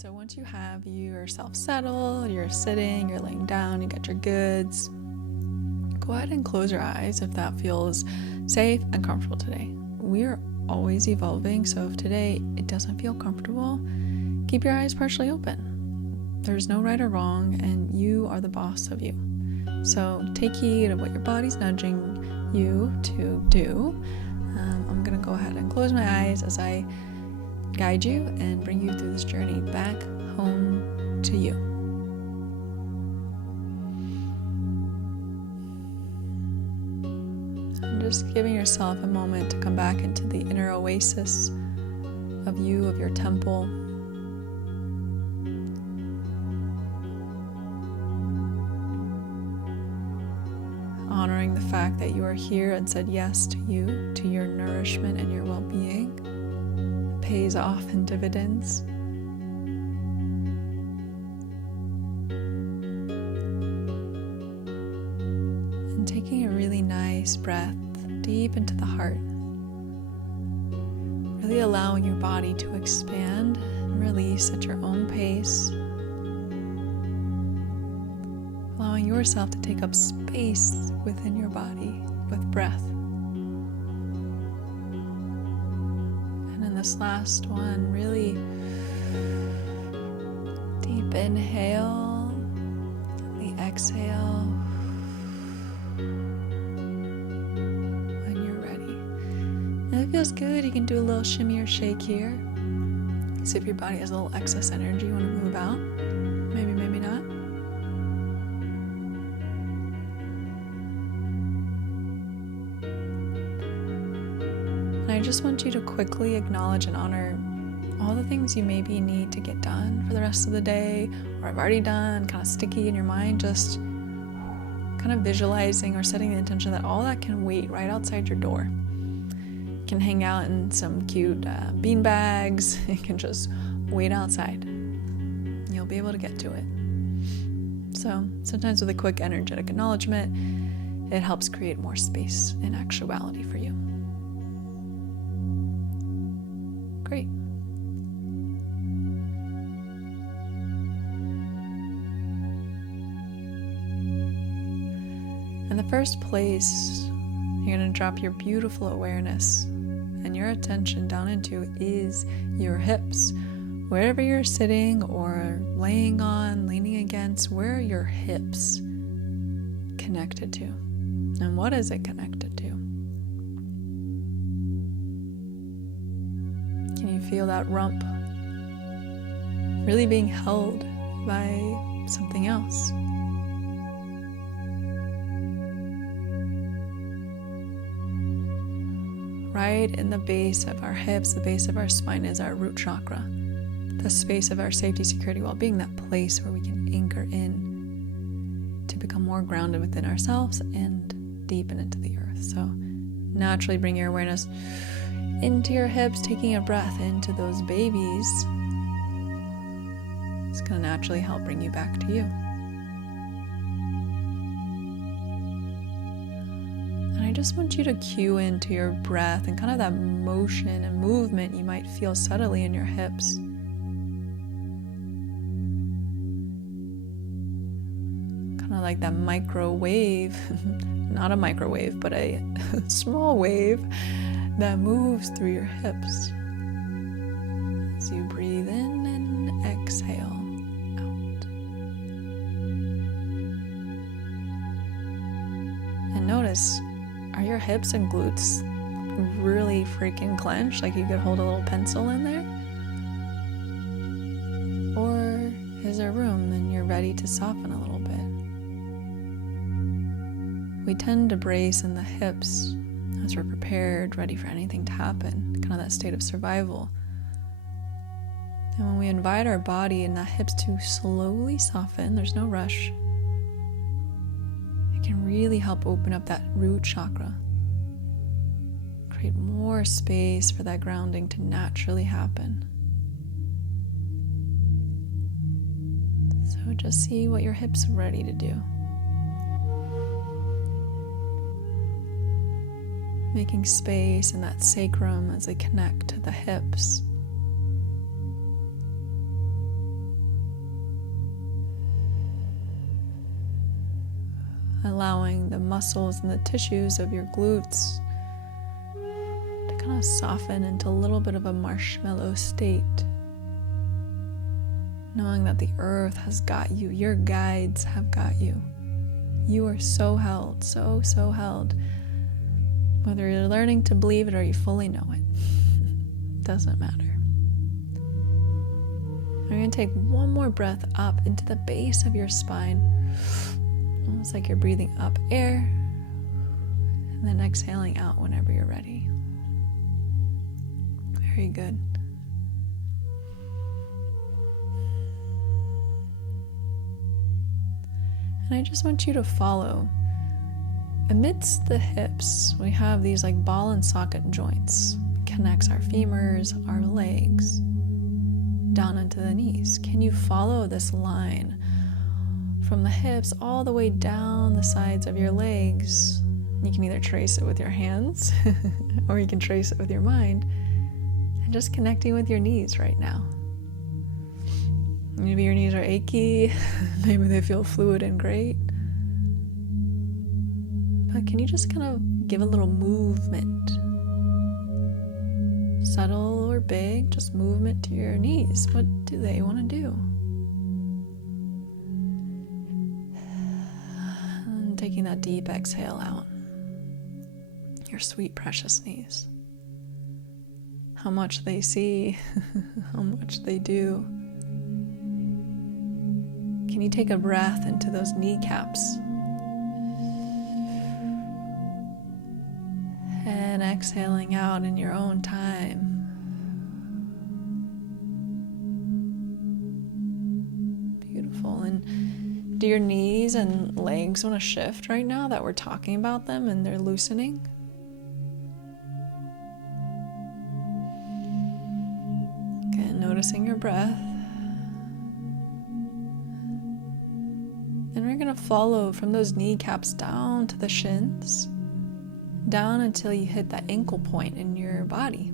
So once you have yourself settled, you're sitting, you're laying down, you got your goods, go ahead and close your eyes if that feels safe and comfortable today. We're always evolving, so if today it doesn't feel comfortable, keep your eyes partially open. There's no right or wrong, and you are the boss of you. So take heed of what your body's nudging you to do. I'm going to go ahead and close my eyes as I guide you and bring you through this journey back home to you. And just giving yourself a moment to come back into the inner oasis of you, of your temple. Honoring the fact that you are here and said yes to you, to your nourishment and your well-being. It pays off in dividends. And taking a really nice breath deep into the heart. Really allowing your body to expand and release at your own pace. Allowing yourself to take up space within your body with breath. And in this last one, really deep inhale, the exhale when you're ready. And if it feels good, you can do a little shimmy or shake here. See if your body has a little excess energy you want to move out. Maybe, maybe not. I just want you to quickly acknowledge and honor all the things you maybe need to get done for the rest of the day, or have already done, kind of sticky in your mind, just kind of visualizing or setting the intention that all that can wait right outside your door. It can hang out in some cute bean bags. It can just wait outside. You'll be able to get to it. So sometimes with a quick energetic acknowledgement, it helps create more space in actuality for you. Great. In the first place, you're going to drop your beautiful awareness and your attention down into is your hips. Wherever you're sitting or laying on, leaning against, where are your hips connected to? And what is it connected to? Can you feel that rump really being held by something else? Right in the base of our hips, the base of our spine is our root chakra, the space of our safety, security, well-being, that place where we can anchor in to become more grounded within ourselves and deepen into the earth. So naturally bring your awareness into your hips, taking a breath into those babies. It's going to naturally help bring you back to you. And I just want you to cue into your breath and kind of that motion and movement you might feel subtly in your hips. Kind of like that microwave, not a microwave, but a small wave that moves through your hips as you breathe in and exhale out. And notice, are your hips and glutes really freaking clenched, like you could hold a little pencil in there? Or is there room and you're ready to soften a little bit? We tend to brace in the hips as we're prepared, ready for anything to happen, kind of that state of survival. And when we invite our body and the hips to slowly soften, there's no rush, it can really help open up that root chakra, create more space for that grounding to naturally happen. So just see what your hips are ready to do. Making space in that sacrum as they connect to the hips. allowing the muscles and the tissues of your glutes to kind of soften into a little bit of a marshmallow state. Knowing that the earth has got you, your guides have got you. You are so held, so held. Whether you're learning to believe it or you fully know it, doesn't matter. We're going to take one more breath up into the base of your spine. Almost like you're breathing up air, and then exhaling out whenever you're ready. Very good. And I just want you to follow. Amidst the hips, we have these like ball and socket joints. It connects our femurs, our legs, down into the knees. Can you follow this line from the hips all the way down the sides of your legs? You can either trace it with your hands or you can trace it with your mind, and just connecting with your knees right now. Maybe your knees are achy, maybe they feel fluid and great. But can you just kind of give a little movement? Subtle or big, just movement to your knees. What do they want to do? And taking that deep exhale out. Your sweet, precious knees. How much they see, how much they do. Can you take a breath into those kneecaps? And exhaling out in your own time. Beautiful. And do your knees and legs want to shift right now that we're talking about them and they're loosening? Again, noticing your breath. And we're going to follow from those kneecaps down to the shins, down until you hit that ankle point in your body.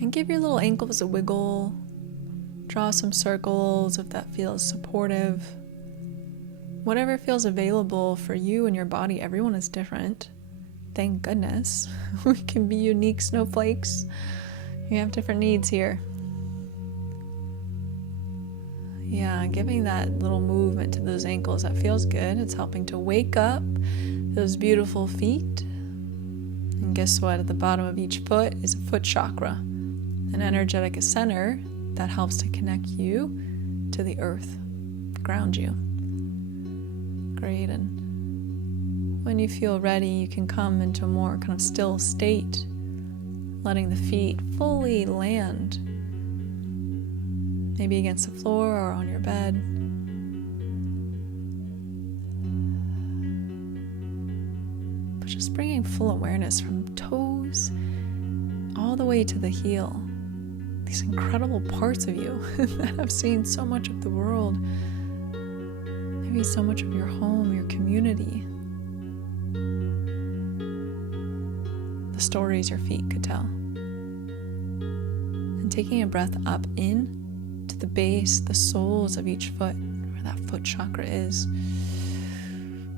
And give your little ankles a wiggle. Draw some circles if that feels supportive. Whatever feels available for you and your body. Everyone is different. Thank goodness. We can be unique snowflakes. You have different needs here. Yeah, giving that little movement to those ankles, that feels good. It's helping to wake up those beautiful feet. And guess what? At the bottom of each foot is a foot chakra, an energetic center that helps to connect you to the earth, ground you. Great. And when you feel ready, you can come into a more kind of still state, letting the feet fully land, maybe against the floor or on your bed. But just bringing full awareness from toes all the way to the heel. These incredible parts of you that have seen so much of the world, maybe so much of your home, your community. The stories your feet could tell. And taking a breath up in to the base, the soles of each foot, where that foot chakra is.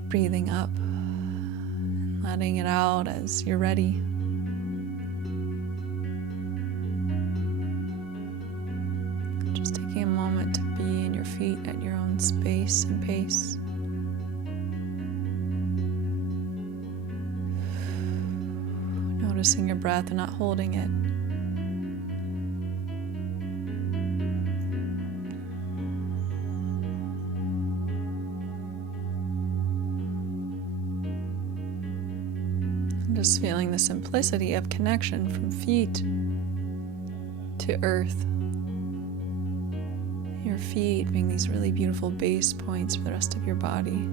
Breathing up and letting it out as you're ready. Just taking a moment to be in your feet at your own space and pace. Noticing your breath and not holding it. Just feeling the simplicity of connection from feet to earth. Your feet being these really beautiful base points for the rest of your body.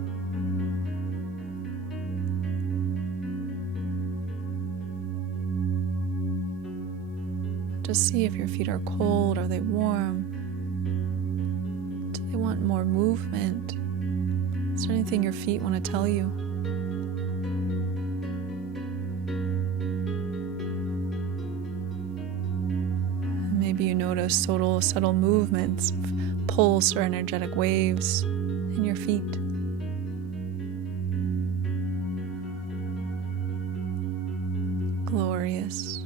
Just see if your feet are cold, are they warm? Do they want more movement? Is there anything your feet want to tell you? Maybe you notice subtle movements of pulse or energetic waves in in your feet. Glorious.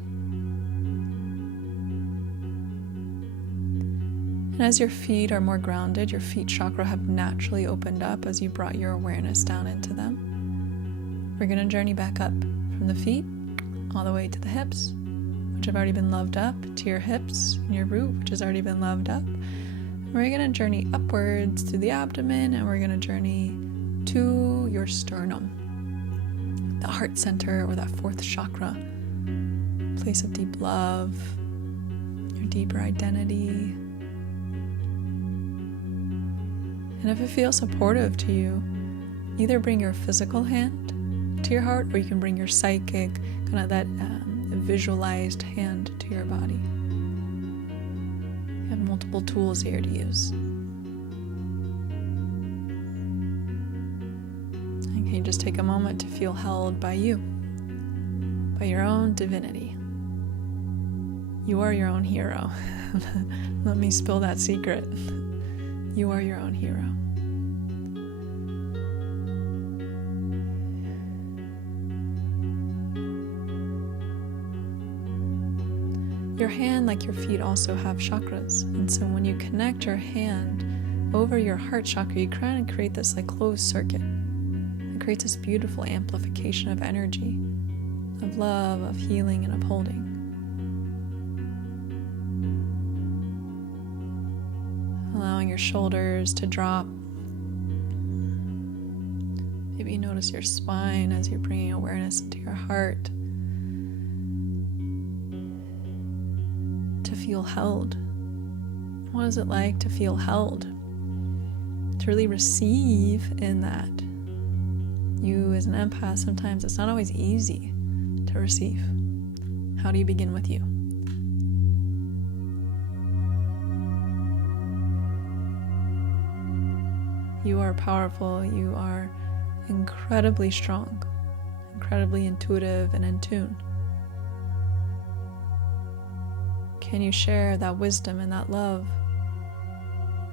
And as your feet are more grounded, your feet chakra have naturally opened up as you brought your awareness down into them. We're going to journey back up from the feet all the way to the hips, which have already been loved up, to your hips and your root, which has already been loved up. And we're going to journey upwards to the abdomen, and we're going to journey to your sternum, the heart center, or that fourth chakra, place of deep love, your deeper identity. And if it feels supportive to you, either bring your physical hand to your heart, or you can bring your psychic, kind of that visualized hand to your body. You have multiple tools here to use. And can you just take a moment to feel held by you, by your own divinity? You are your own hero. Let me spill that secret. You are your own hero. Your hand, like your feet, also have chakras. And so when you connect your hand over your heart chakra, you kind of create this like closed circuit. It creates this beautiful amplification of energy, of love, of healing, and upholding. Allowing your shoulders to drop. Maybe you notice your spine as you're bringing awareness into your heart. To feel held. What is it like to feel held? To really receive in that. You as an empath, sometimes it's not always easy to receive. How do you begin with you? You are powerful. You are incredibly strong, incredibly intuitive and in tune. Can you share that wisdom and that love?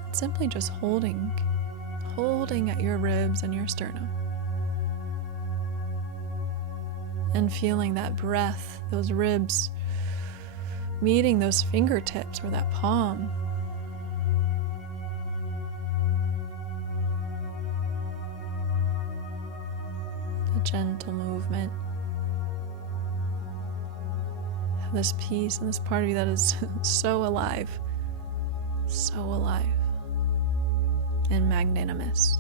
And simply just holding at your ribs and your sternum. And feeling that breath, those ribs meeting those fingertips or that palm. The gentle movement. This peace and this part of you that is so alive and magnanimous.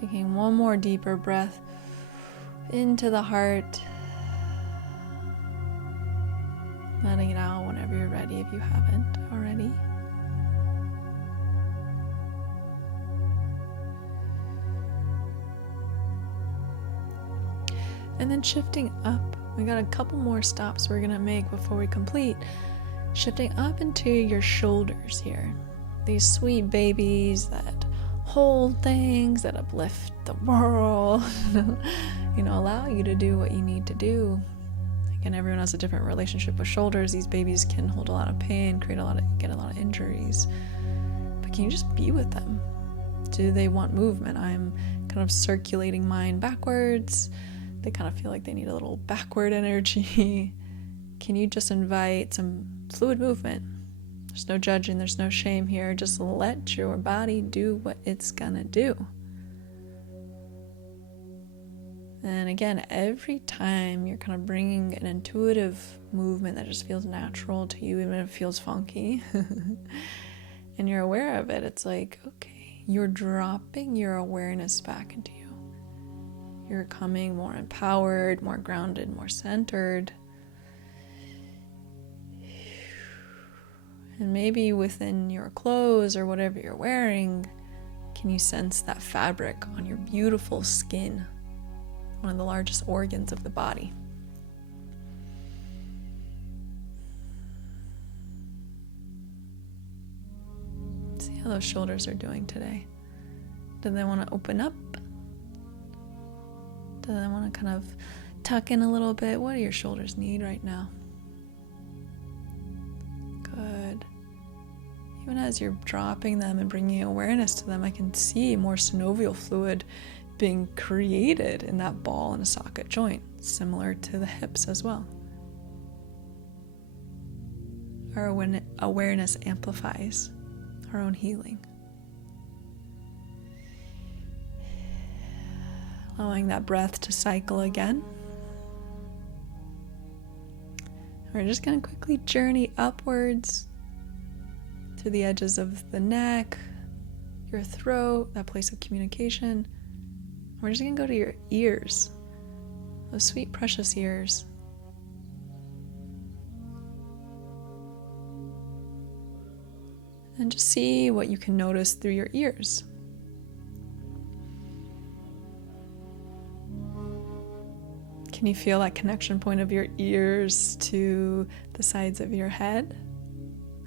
Taking one more deeper breath into the heart, letting it out whenever you're ready if you haven't already. And then shifting up. We got a couple more stops we're gonna make before we complete. Shifting up into your shoulders here. These sweet babies that hold things, that uplift the world, allow you to do what you need to do. Again, everyone has a different relationship with shoulders. These babies can hold a lot of pain, get a lot of injuries. But can you just be with them? Do they want movement? I'm kind of circulating mine backwards. They kind of feel like they need a little backward energy. Can you just invite some fluid movement? There's no judging, there's no shame here. Just let your body do what it's gonna do. And again, every time you're kind of bringing an intuitive movement that just feels natural to you, even if it feels funky, and you're aware of it, it's like, okay, you're dropping your awareness back into you. You're coming more empowered, more grounded, more centered. And maybe within your clothes or whatever you're wearing, can you sense that fabric on your beautiful skin, one of the largest organs of the body? See how those shoulders are doing today. Do they want to open up? Do they want to kind of tuck in a little bit? What do your shoulders need right now? Good. Even as you're dropping them and bringing awareness to them, I can see more synovial fluid being created in that ball and socket joint, similar to the hips as well. Our awareness amplifies our own healing. Allowing that breath to cycle again. We're just going to quickly journey upwards to the edges of the neck, your throat, that place of communication. We're just going to go to your ears, those sweet, precious ears. And just see what you can notice through your ears. Can you feel that connection point of your ears to the sides of your head?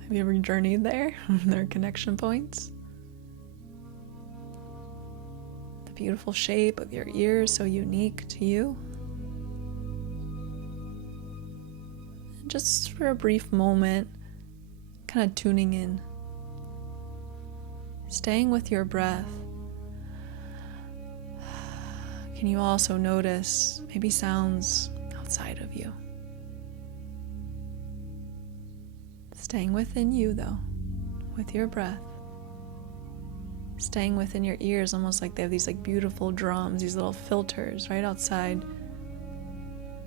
Have you ever journeyed there? Their connection points? The beautiful shape of your ears, so unique to you. And just for a brief moment, kind of tuning in. Staying with your breath. Can you also notice maybe sounds outside of you? Staying within you though, with your breath. Staying within your ears, almost like they have these beautiful drums, these little filters right outside.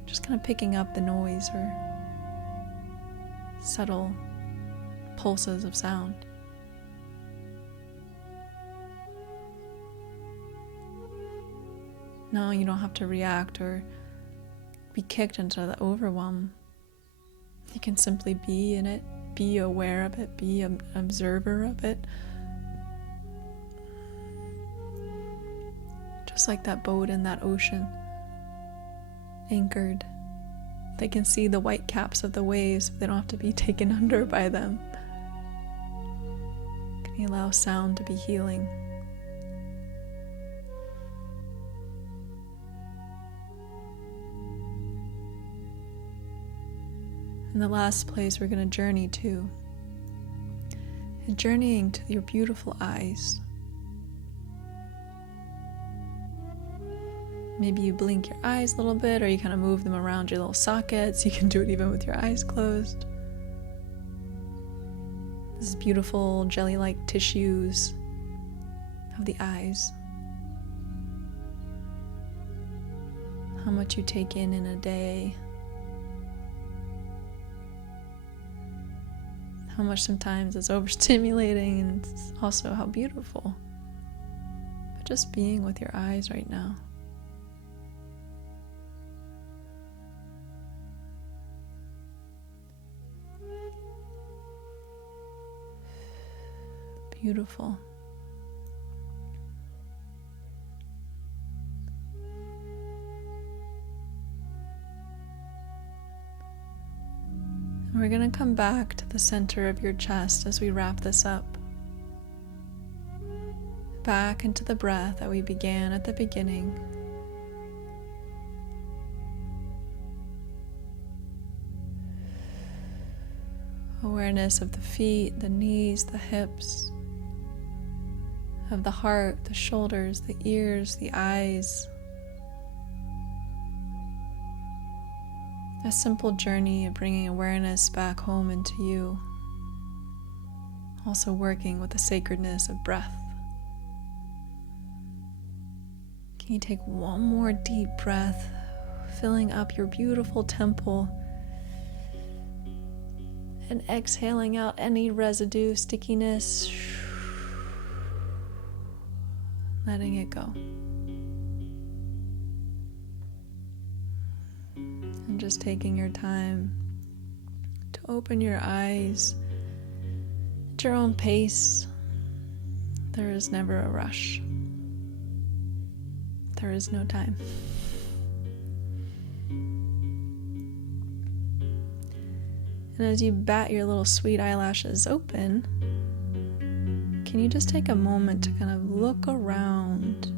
Just kind of picking up the noise or subtle pulses of sound. No, you don't have to react or be kicked into the overwhelm. You can simply be in it, be aware of it, be an observer of it. Just like that boat in that ocean, anchored. They can see the white caps of the waves, but they don't have to be taken under by them. Can you allow sound to be healing? And the last place we're going to journey to is journeying to your beautiful eyes. Maybe you blink your eyes a little bit, or you kind of move them around your little sockets. You can do it even with your eyes closed. This beautiful jelly-like tissues of the eyes. How much you take in a day. How much sometimes it's overstimulating, and it's also how beautiful. But just being with your eyes right now. Beautiful. We're going to come back to the center of your chest as we wrap this up. Back into the breath that we began at the beginning. Awareness of the feet, the knees, the hips, of the heart, the shoulders, the ears, the eyes. A simple journey of bringing awareness back home into you. Also working with the sacredness of breath. Can you take one more deep breath, filling up your beautiful temple, and exhaling out any residue, stickiness, letting it go. And just taking your time to open your eyes at your own pace. There is never a rush. There is no time. And as you bat your little sweet eyelashes open, can you just take a moment to kind of look around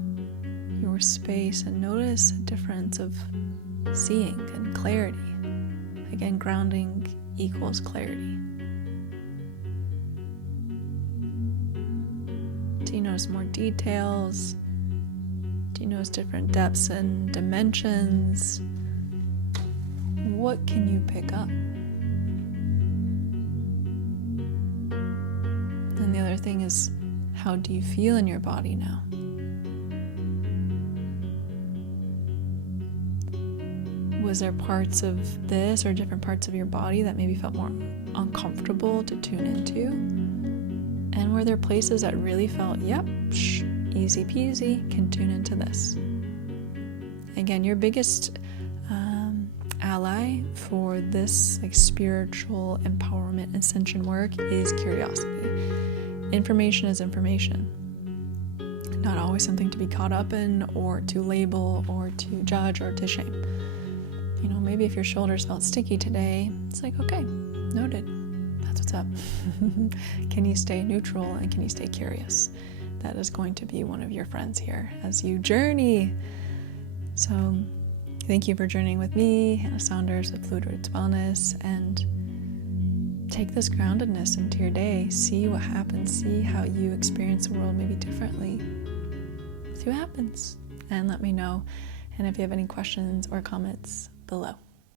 your space and notice a difference of seeing and clarity? Again, grounding equals clarity. Do you notice more details? Do you notice different depths and dimensions? What can you pick up? And the other thing is, how do you feel in your body now? Was there parts of this or different parts of your body that maybe felt more uncomfortable to tune into? And were there places that really felt, yep, easy peasy, can tune into this? Again, your biggest ally for this spiritual empowerment ascension work is curiosity. Information is information. Not always something to be caught up in or to label or to judge or to shame. Maybe if your shoulders felt sticky today, it's okay, noted. That's what's up. Can you stay neutral and can you stay curious? That is going to be one of your friends here as you journey. So thank you for journeying with me, Hannah Saunders of Fluid Roots Wellness, and take this groundedness into your day. See what happens. See how you experience the world maybe differently. See what happens. And let me know. And if you have any questions or comments below.